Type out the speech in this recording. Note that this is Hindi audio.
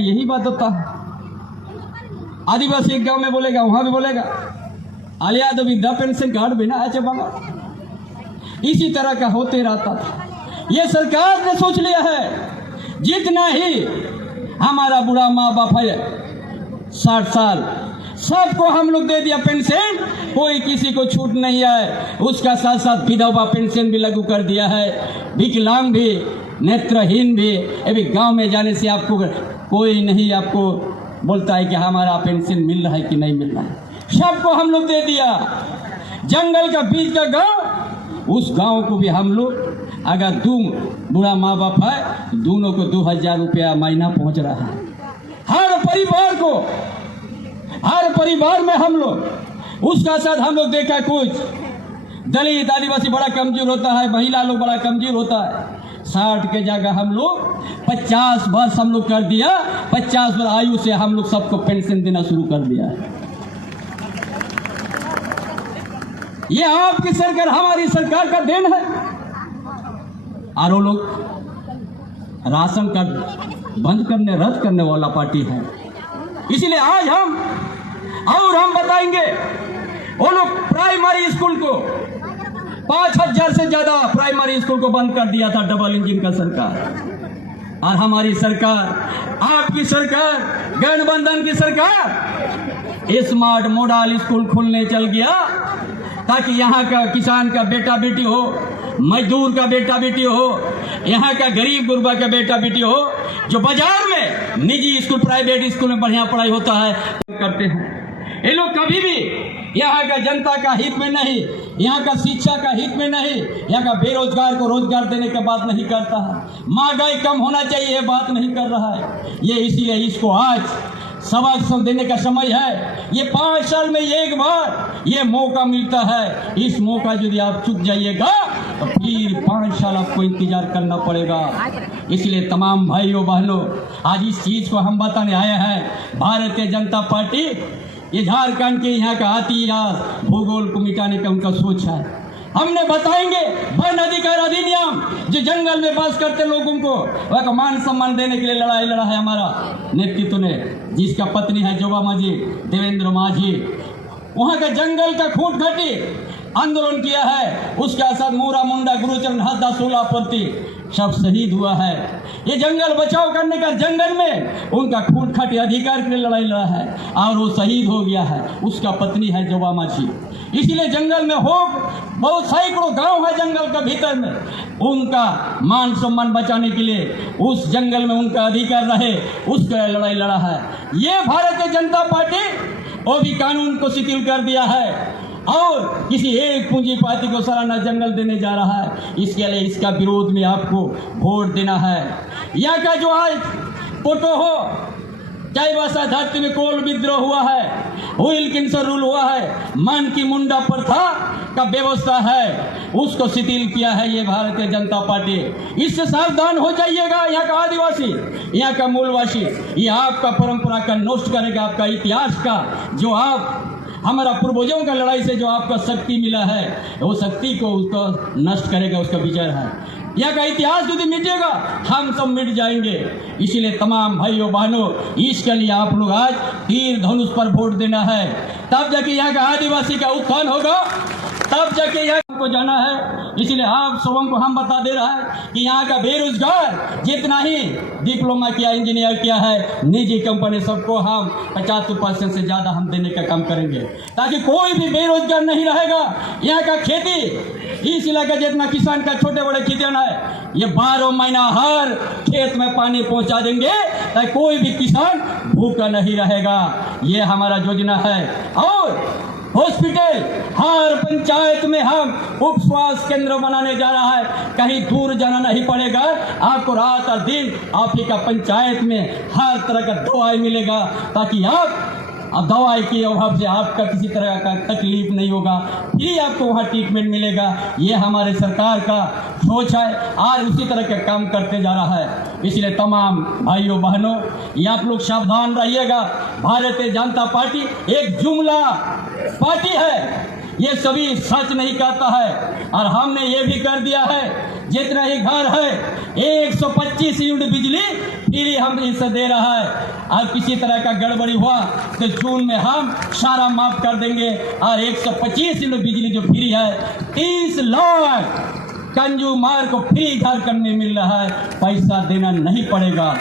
यही बात होता है। आदिवासी एक गांव में बोलेगा, वहां भी बोलेगा आलिया तो वृद्धा पेंशन कार्ड बिना आचे बंगा। इसी तरह का होते रहता था। ये सरकार ने सोच लिया है जितना ही हमारा बुढ़ा माँ बाप है 60 साल सबको हम लोग दे दिया पेंशन, कोई किसी को छूट नहीं है। उसका साथ साथ विधवा पेंशन भी लागू कर दिया है, विकलांग भी, नेत्रहीन भी। अभी गांव में जाने से आपको कोई नहीं आपको बोलता है कि हमारा पेंशन मिल रहा है कि नहीं मिल रहा है, सबको हम लोग दे दिया। जंगल का बीच का गांव, उस गांव को भी हम लोग अगर दो बुढ़ा माँ बाप है दोनों को 2000 रुपया महीना पहुंच रहा है हर परिवार को। हर परिवार में हम लोग उसका साथ हम लोग देखा कुछ दलित आदिवासी बड़ा कमजोर होता है, महिला लोग बड़ा कमजोर होता है। 60 के जगह हम लोग 50 वर्ष हम लोग कर दिया, 50 वर्ष आयु से हम लोग सबको पेंशन देना शुरू कर दिया है। ये आपकी सरकार, हमारी सरकार का देन है। और वो लोग राशन कार्ड बंद करने, रद्द करने वाला पार्टी है। इसलिए आज हम बताएंगे वो लोग प्राइमरी स्कूल को 5000 से ज्यादा प्राइमरी स्कूल को बंद कर दिया था डबल इंजन का सरकार। और हमारी सरकार, आपकी सरकार, गठबंधन की सरकार स्मार्ट मॉडल स्कूल खोलने चल गया ताकि यहाँ का किसान का बेटा बेटी हो, मजदूर का बेटा बेटी हो, यहाँ का गरीब गुरबा का बेटा बेटी हो, जो बाजार में निजी स्कूल प्राइवेट स्कूल में बढ़िया पढ़ाई होता है करते हैं। ये लोग कभी भी यहाँ का जनता का हित में नहीं, यहाँ का शिक्षा का हित में नहीं, यहाँ का बेरोजगार को रोजगार देने की बात नहीं करता है। महंगाई कम होना चाहिए ये बात नहीं कर रहा है ये। इसीलिए इसको आज सबक देने का समय है। ये 5 साल में एक बार ये मौका मिलता है। इस मौका यदि आप चूक जाइएगा तो फिर 5 साल आपको इंतजार करना पड़ेगा। इसलिए तमाम भाइयों बहनों, आज इस चीज को हम बताने आए हैं। भारतीय जनता पार्टी ये झारखंड के यहाँ का इतिहास भूगोल को मिटाने का उनका सोच है। हमने बताएंगे वन अधिकार अधिनियम, जो जंगल में बास करते लोगों को वह मान सम्मान देने के लिए लड़ाई लड़ा है हमारा नेतृत्व ने, जिसका पत्नी है जोबा माझी, देवेंद्र माझी। वहाँ का जंगल का खूंट घटी आंदोलन किया है। उसके साथ मोरा मुंडा गुरुचरण हस्दा सोलापुरती सब शहीद हुआ है। ये जंगल बचाव करने का जंगल में उनका खून खटी अधिकार के लिए लड़ाई लड़ा है और वो शहीद हो गया है। उसका पत्नी है जोबा माझी। इसीलिए जंगल में हो बहुत सैकड़ों गांव है जंगल का भीतर में, उनका मान सम्मान बचाने के लिए उस जंगल में उनका अधिकार रहे, उसका लड़ाई लड़ा है। ये भारतीय जनता पार्टी वो भी कानून को शिथिल कर दिया है और किसी एक पूंजीपति को सालाना जंगल देने जा रहा है। इसके लिए इसका विरोध में आपको वोट देना है। यहाँ का जो आज फोटो हो, चाईबासा धरती में कोल विद्रोह हुआ है, विल्किंसन रूल हुआ है, मन की मुंडा प्रथा का व्यवस्था है, उसको शिथिल किया है ये भारतीय जनता पार्टी। इससे सावधान हो जाइएगा। यहाँ का आदिवासी, यहाँ का मूलवासी, ये आपका परंपरा का नष्ट करेगा, आपका इतिहास का जो आप हमारा पूर्वजों का लड़ाई से जो आपका शक्ति मिला है वो शक्ति को उसको नष्ट करेगा, उसका विचार है। यहाँ का इतिहास यदि मिटेगा हम सब मिट जाएंगे। इसीलिए तमाम भाइयों बहनों, इसके लिए आप लोग आज तीर धनुष पर वोट देना है, तब जाके यहाँ का आदिवासी का उत्थान होगा, तब जाके यहाँ को जाना है। इसलिए आप सबों को हम बता दे रहा है कि यहाँ का बेरोजगार जितना ही डिप्लोमा किया, इंजीनियर किया है, निजी कंपनी सबको हम 75% से ज़्यादा हम देने का काम करेंगे ताकि कोई भी बेरोजगार नहीं रहेगा। यहाँ का खेती, इस इलाका जितना किसान का छोटे बड़े किसान है, ये 12 महीना हर खेत में पानी पहुँचा देंगे ताकि कोई भी किसान भूखा नहीं रहेगा। ये हमारा योजना है। और हॉस्पिटल हर पंचायत में हम उप स्वास्थ्य केंद्र बनाने जा रहा है। कहीं दूर जाना नहीं पड़ेगा, आपको रात और दिन आप ही का पंचायत में हर तरह का दवाई मिलेगा ताकि आप अब दवाई के अभाव से आपका किसी तरह का तकलीफ नहीं होगा, फिर आपको वहाँ ट्रीटमेंट मिलेगा। ये हमारे सरकार का सोच है और उसी तरह के काम करते जा रहा है। इसलिए तमाम भाइयों बहनों, ये आप लोग सावधान रहिएगा। भारतीय जनता पार्टी एक जुमला पार्टी है, ये सभी सच नहीं कहता है। और हमने ये भी कर दिया है जितना ही घर है 125 यूनिट बिजली फ्री हम इसे दे रहा है। और किसी तरह का गड़बड़ी हुआ तो जून में हम सारा माफ कर देंगे। और 125 यूनिट बिजली जो फ्री है, 30 लाख कंज्यूमर को फ्री घर करने मिल रहा है, पैसा देना नहीं पड़ेगा।